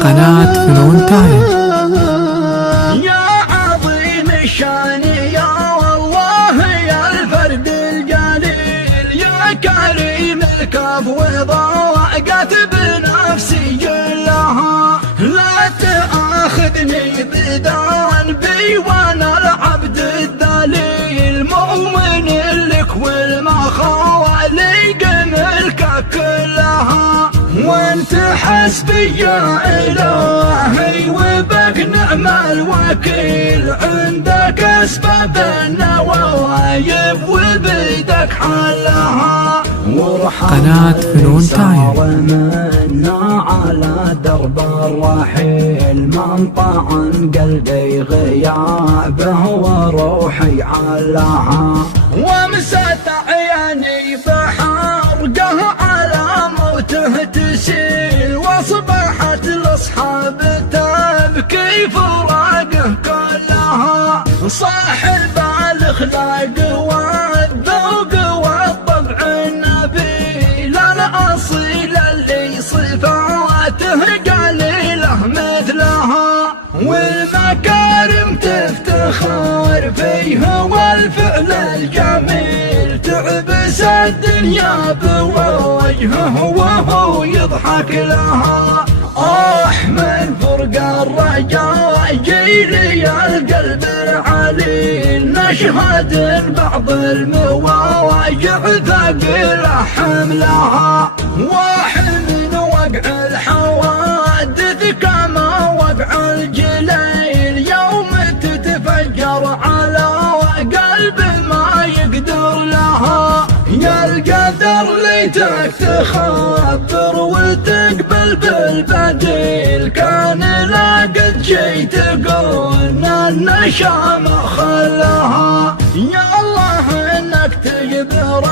قناة فنون تايم. يا عظيم الشان يا والله يا الفرد الجليل، يا كريم الكف وضاقت بنفسي جلها، لا تأخذني بذنبي وانا العبد الذليل، مؤمن لك والمخاليق ملكك كلها، وانت حسبي يا إلهي وبك نعم الوكيل، عندك أسباب النوايب وبيدك حلها، قناة فنون تايم. منا على درب الرحيل، من طعن قلبي غيابه وروحي علاها، ومست عيني بحرقه على موته تسيل، واصبحت الاصحاب تبكي فراقه كلها، صاحب الاخلاق والذوق والطبع النبيل، الاصيل اللي صفاته قليله مثلها، والمكارم تفتخر فيه والفعل الجميل، تعبس الدنيا بوجهه وهو يضحك لها، من فرق الرجاء جيلي القلب العليل، نشهد بعض المواجع ثقيلة حملها، وحمل وقع الحوادث كما وقع الجليل، يوم تتفجر على قلب ما يقدر لها، يا القدر ليتك تخبر وتقبل بالبديل، كان لا قد جيت قلنا النشامة خلها، يا الله انك تجبر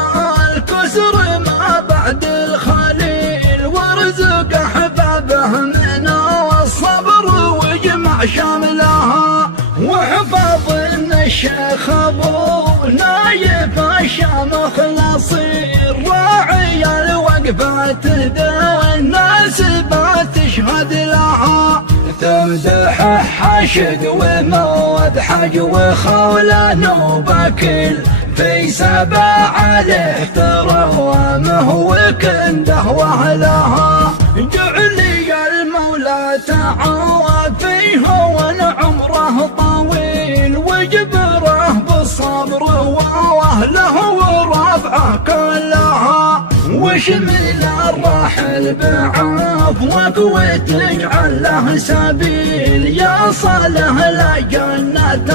الكسر ما بعد الخليل، وارزق احبابه منا والصبر واجمع شملها، وحفظ ان الشيخ ابو نايف الشامخ الاصيل، راعي الوقفات ذا الناس بتشهد لها، تمدح حاشد وموت حج وخولان وبكيل، في سبع عليه تروامه وكنده واهلها، جعلي المولى تعافيه وان عمره طويل، وجبره بالصبر واهله ورفعه كلها، وشمل الراحل بعفوك وتجعل له سبيل، يا صالح لجنة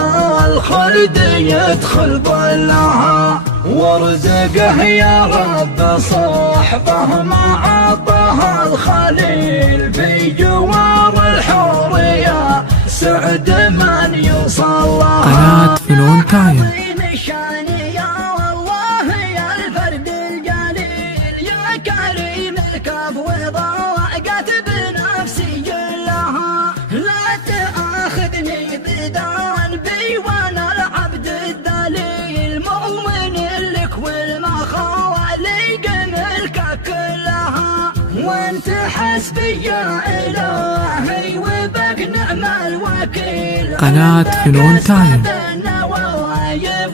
الخلد يدخل ظلها، وارزقه يا رب صحبه مع عطاها الخليل، في جوار الحور يا سعد من يوصل. قناة فنون تايم. وضاقت بنفسي جلها، لا تأخذني بذنبي وانا العبد الذليل، مؤمن لك والمخاليق ملكك كلها، وانت حسبي يا إلهي وبك نعم الوكيل، قناة فنون تايم.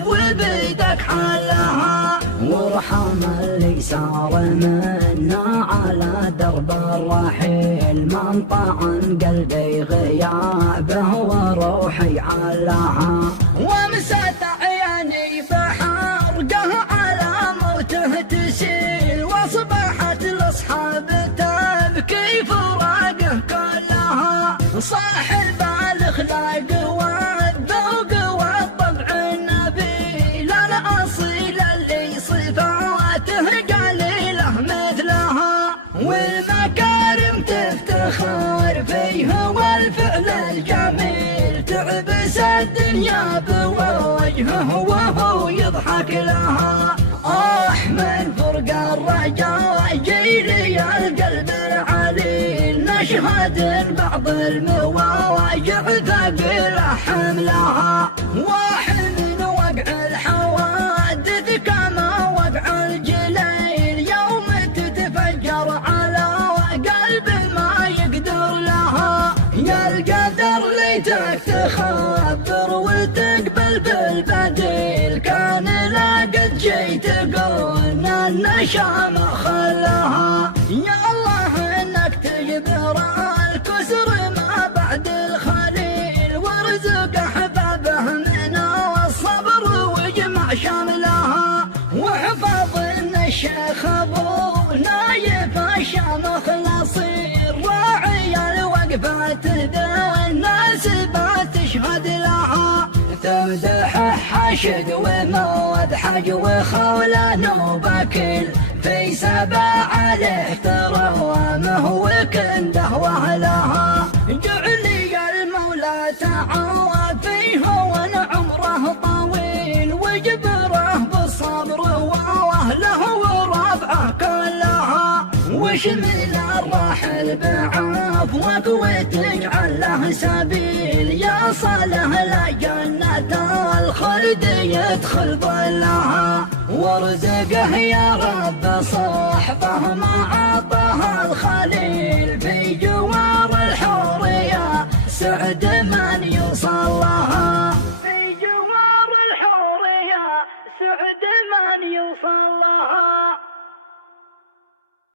وبيدك حلها، وارحم اللي صار منا على درب الرحيل، من طعن قلبي غيابه وروحي علاها، ومست عيني بحرقه على موته تسيل، واصبحت الاصحاب تبكي فراقه كلها، صاحب الاخلاق والذوق والطبع النبيل، الاصيل اللي صفاته قليله مثلها، والمكارم تفتخر فيه والفعل الجميل، تعبس الدنيا بوجهه وهو يضحك لها، من فرق الرجاء جيلي القلب العليل، تشهد بعض المواجع ثقيلة حملها، وحين وقع الحوادث كما وقع الجليل يوم تتفجر على قلب ما يقدر لها. يا القدر ليتك تخبر وتقبل بالبديل، كان لا قد جيت قلنا النشام خلها. يا الله انك تجبر الكسر ما بعد الخليل، وارزق احبابه من الصبر واجمع شملها. واحفظ ان الشيخ ابو نايف الشامخ نصير راعي الوقفات ذا الناس بتشهد لها. تمدح حاشد ومود حج وخولان وبكل في سبع عليه تروامه وكنده واهلها. جعلي المولى تعافيه وان عمره طويل، وجبره بالصبر واهله وربعه كلها. وشمل الراحل بعفوك وتجعل له سبيل، يا صالح لجنة الخلد يدخل ظلها. وارزقه يا رب صحبه ما عطاها الخليل، في جوار الحورية سعد من يوصل لها. في جوار الحورية سعد من يوصل لها.